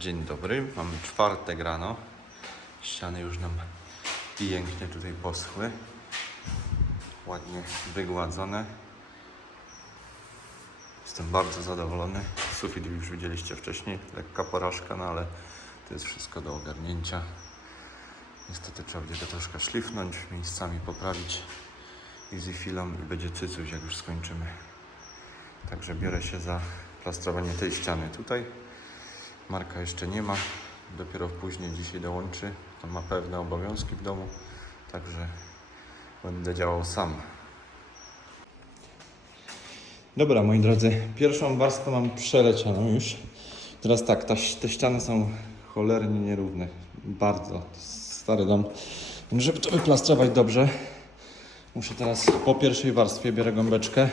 Dzień dobry, mamy czwartek rano. Ściany już nam pięknie tutaj poschły. Ładnie wygładzone. Jestem bardzo zadowolony. Sufit już widzieliście wcześniej, lekka porażka, no ale to jest wszystko do ogarnięcia. Niestety trzeba będzie go troszkę szlifnąć, miejscami poprawić easy filą i będzie cycuś jak już skończymy. Także biorę się za plastrowanie tej ściany tutaj. Marka jeszcze nie ma, dopiero później dzisiaj dołączy. To ma pewne obowiązki w domu, także będę działał sam. Dobra, moi drodzy, pierwszą warstwę mam przelecianą już. Teraz tak, ta, te ściany są cholernie nierówne. Bardzo. Stary dom. Więc żeby to wyplastrować dobrze, muszę teraz po pierwszej warstwie biorę gąbeczkę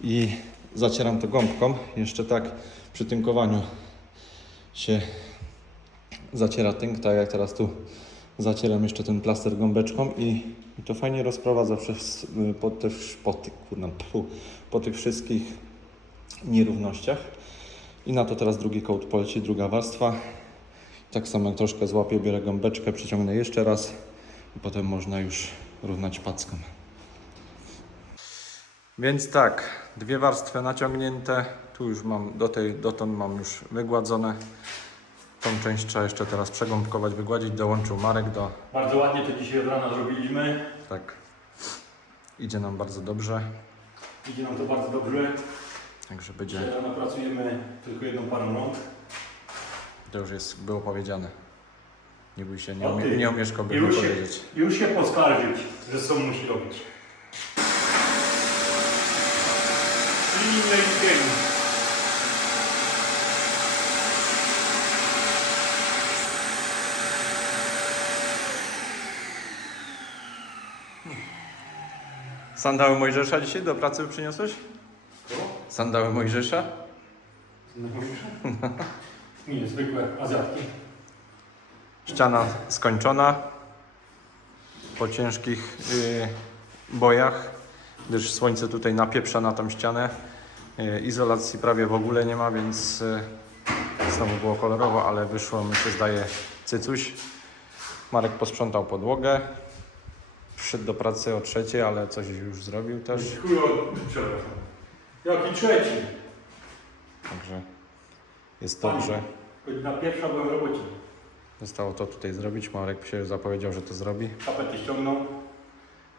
i zacieram to gąbką. Jeszcze tak przy tynkowaniu się zaciera tynk, tak jak teraz tu zacieram jeszcze ten plaster gąbeczką i, i to fajnie rozprowadza przez, y, po, tych, po, tych, kurna, pfu, po tych wszystkich nierównościach. I na to teraz drugi kołd poleci, druga warstwa. Tak samo jak troszkę złapię, biorę gąbeczkę, przyciągnę jeszcze raz i potem można już równać packą. Więc tak, dwie warstwy naciągnięte. Tu już mam, do tej, dotąd mam już wygładzone. Tą część trzeba jeszcze teraz przegąbkować, wygładzić. Dołączył Marek do... Bardzo ładnie to dzisiaj od rana zrobiliśmy. Tak, idzie nam bardzo dobrze. Idzie nam to bardzo dobrze. Także Dzisiaj będzie, rano pracujemy tylko jedną parą rąk. to już jest, było powiedziane. Nie bój się, nie, umie, nie umiesz kobiety Już się, powiedzieć. już się poskarżyć, że co musi robić. Innej pięknie. Sandały Mojżesza dzisiaj do pracy przyniosłeś? Co? Sandały Mojżesza? No mówisz? Nie, zwykłe azjatki. Ściana skończona po ciężkich y, bojach, gdyż słońce tutaj napieprza na tą ścianę. Y, izolacji prawie w ogóle nie ma, więc y, znowu było kolorowo, ale wyszło mi się zdaje cycuś. Marek posprzątał podłogę. Przyszedł do pracy o trzeciej, ale coś już zrobił też. Jaki trzeci? Także jest dobrze. Godzina pierwsza byłem w robocie. Zostało to tutaj zrobić. Marek się zapowiedział, że to zrobi. Tapety ściągnął.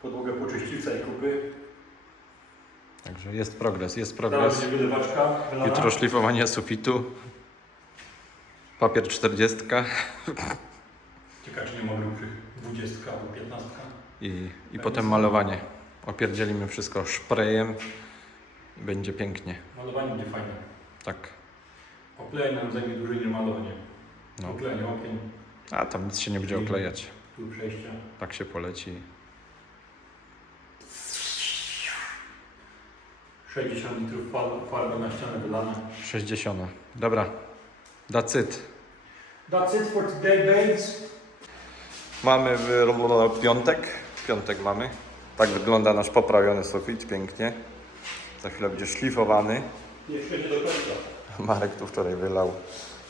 Podłogę poczyścił, całej kupy. Także jest progres, jest progres. Jutro szlifowanie sufitu. Papier 40 Ciekawe, czy nie ma grubszych. 20 albo 15. i, i potem malowanie. Opierdzielimy wszystko szprejem. Będzie pięknie. Malowanie będzie fajne. Tak. Oklej nam zajmie dłużej niż malowanie. No. Oklejenie okien, A tam nic się nie będzie oklejać. tu przejścia. Tak się poleci. 60 litrów fal- farby na ścianę wylane. 60. Dobra. That's it. That's it for today, babes. Mamy w piątek. Piątek mamy. Tak wygląda nasz poprawiony sufit. Pięknie. Za chwilę będzie szlifowany. Jeszcze nie do końca. Marek tu wczoraj wylał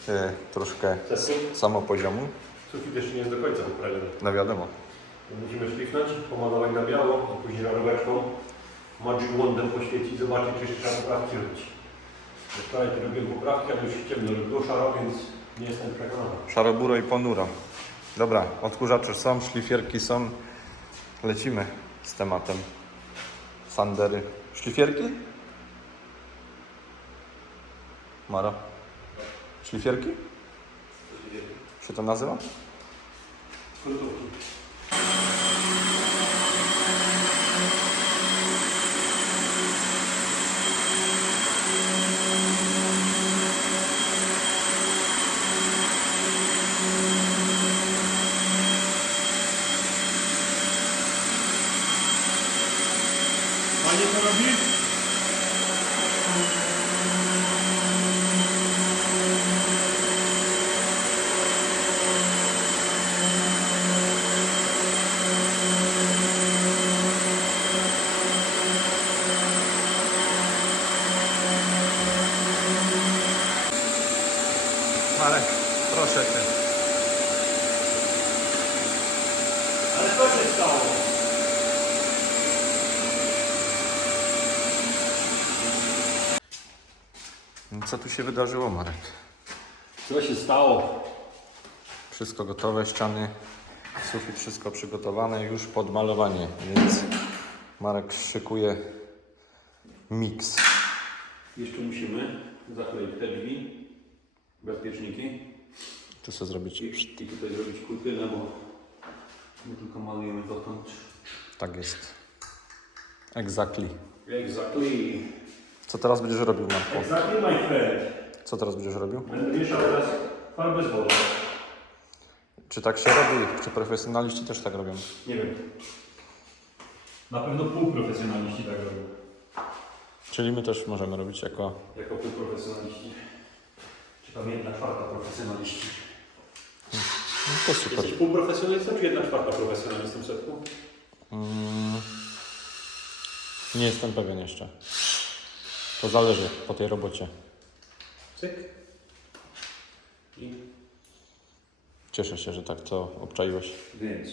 e, troszkę Cesu. samopoziomu. Sufit jeszcze nie jest do końca poprawiony. No wiadomo. Musimy szlifnąć, pomalować na biało, a później żaróweczką Magic Wandem poświecić, zobaczyć, czy jeszcze trzeba poprawki robić. Wczoraj to robiłem poprawki, ale już się ciemno robiło szaro, więc nie jestem przekonany. Szaroburo i ponuro. Dobra, odkurzacze są, szlifierki są. Lecimy z tematem. Sandery. Szlifierki? Mara. Szlifierki? Się to nazywa? Skrótówki. Panie co robi? Marek. Co tu się wydarzyło, Marek? Co się stało? Wszystko gotowe, ściany, sufit, wszystko przygotowane już pod malowanie, więc Marek szykuje miks. Jeszcze musimy zakleić te drzwi, bezpieczniki Tu chcę zrobić, i, i tutaj zrobić kurtynę, bo my tylko malujemy dotąd. tak jest. Exactly. Exactly. Co teraz będziesz robił, Marku? Exactly my friend. Co teraz będziesz robił? Będę mieszał teraz farbę z wodą. Czy tak się robi? Czy profesjonaliści też tak robią? Nie wiem. Na pewno półprofesjonaliści tak robią. Czyli my też możemy robić jako... Jako półprofesjonaliści. Czy tam jedna czwarta profesjonaliści? No to super. Jesteś półprofesjonalistą czy jedna czwarta profesjonalistą setku? Mm, nie jestem pewien jeszcze. To zależy po tej robocie. Cyk. I Cieszę się, że tak to obczaiłeś. więc.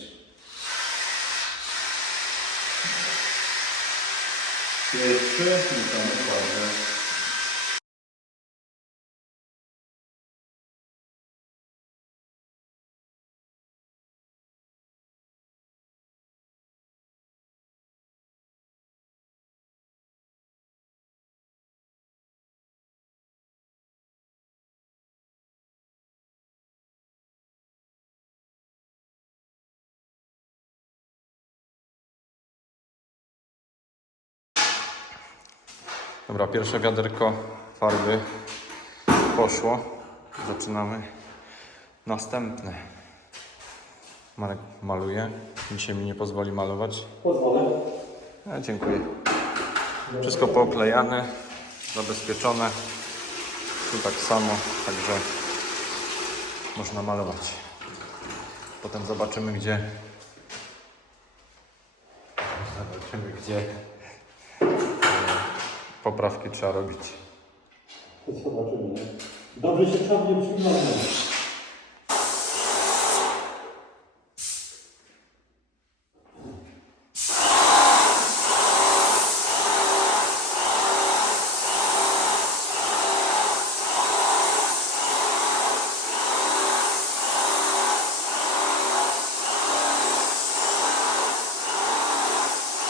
Pierwszy, witamy czwarte. Dobra, pierwsze wiaderko farby poszło. Zaczynamy następne. Marek maluje. Dzisiaj mi nie pozwoli malować. Pozwolę. A, dziękuję. Wszystko pooklejane, zabezpieczone. Tu tak samo, także można malować. Potem zobaczymy, gdzie. Zobaczymy, gdzie e, poprawki trzeba robić. Zobaczymy. Dobrze się czarnie przyglądam.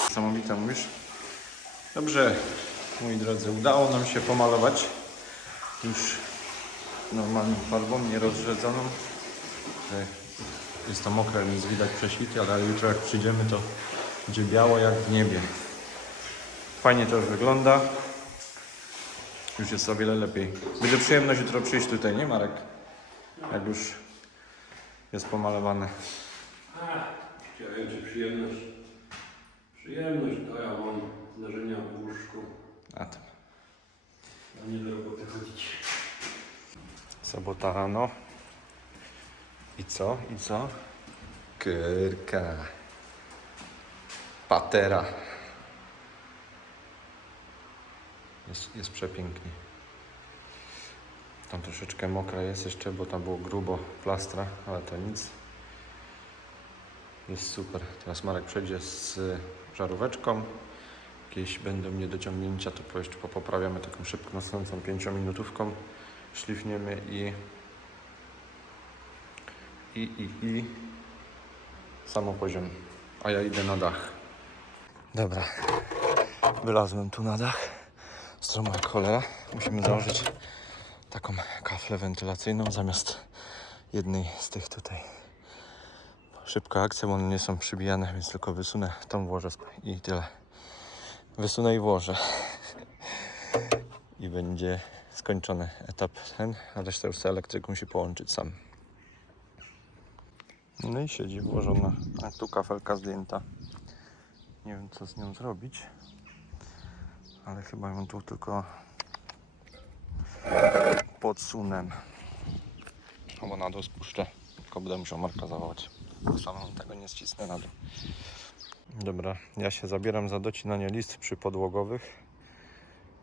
Niesamowite mówisz? Dobrze, moi drodzy, udało nam się pomalować już normalną farbą, nierozrzedzoną. Jest to mokre, więc widać prześwity, ale jutro jak przyjdziemy to będzie biało jak w niebie. Fajnie to już wygląda. Już jest o wiele lepiej. Będzie przyjemność jutro przyjść tutaj, nie Marek? Jak już jest pomalowane. Chciałem Cię przyjemność. Przyjemność to ja mam leżenia tam. a nie do roboty chodzić. Sobota rano. I co? I co? Kyrka. Patera. Jest, jest przepięknie. Tam troszeczkę mokra jest jeszcze, bo tam było grubo plastra, ale to nic. Jest super. Teraz Marek przejdzie z żaróweczką. Jakieś będą niedociągnięcia, to po- jeszcze poprawiamy taką szybko następną pięciominutówką. Szlifniemy i i, i, i samo poziom. A ja idę na dach. Dobra. Wylazłem tu na dach. Stromo jak cholera. Musimy założyć taką kaflę wentylacyjną zamiast jednej z tych tutaj. Szybka akcja, bo one nie są przybijane, więc tylko wysunę, tą włożę i tyle. Wysunę i włożę. I będzie skończony etap ten, a resztę już z elektryką się połączyć sam. No i siedzi włożona, a tu kafelka zdjęta. Nie wiem co z nią zrobić, ale chyba ją tu tylko podsunę. Albo na dół spuszczę, tylko będę musiał Marka zawołać. Samemu tego nie ścisnę na dół. Dobra, ja się zabieram za docinanie list przypodłogowych.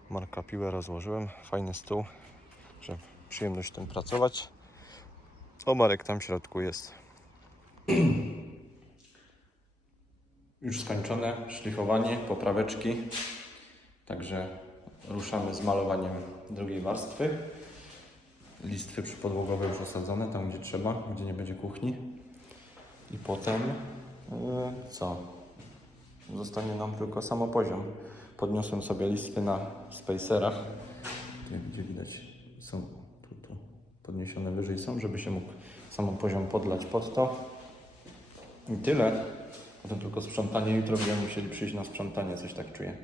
Marka piłę rozłożyłem, fajny stół, że przyjemność tym pracować. O, Marek tam w środku jest. Już skończone szlifowanie, popraweczki. Także ruszamy z malowaniem drugiej warstwy. Listwy przypodłogowe już osadzone tam, gdzie trzeba, gdzie nie będzie kuchni. I potem e, co? Zostanie nam tylko samopoziom. Podniosłem sobie listwy na spacerach. Jak gdzie widać są tu, tu podniesione wyżej są, żeby się mógł samopoziom podlać pod to. I tyle. Potem tylko sprzątanie. Jutro będziemy musieli przyjść na sprzątanie, coś tak czuję.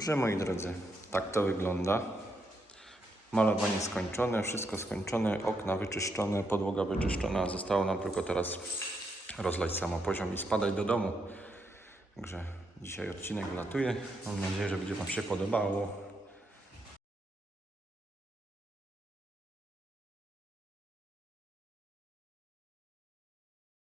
Dobrze, moi drodzy, tak to wygląda. Malowanie skończone, wszystko skończone, okna wyczyszczone, podłoga wyczyszczona. Zostało nam tylko teraz rozlać samopoziom i spadać do domu. Także dzisiaj odcinek latuje. Mam nadzieję, że będzie Wam się podobało.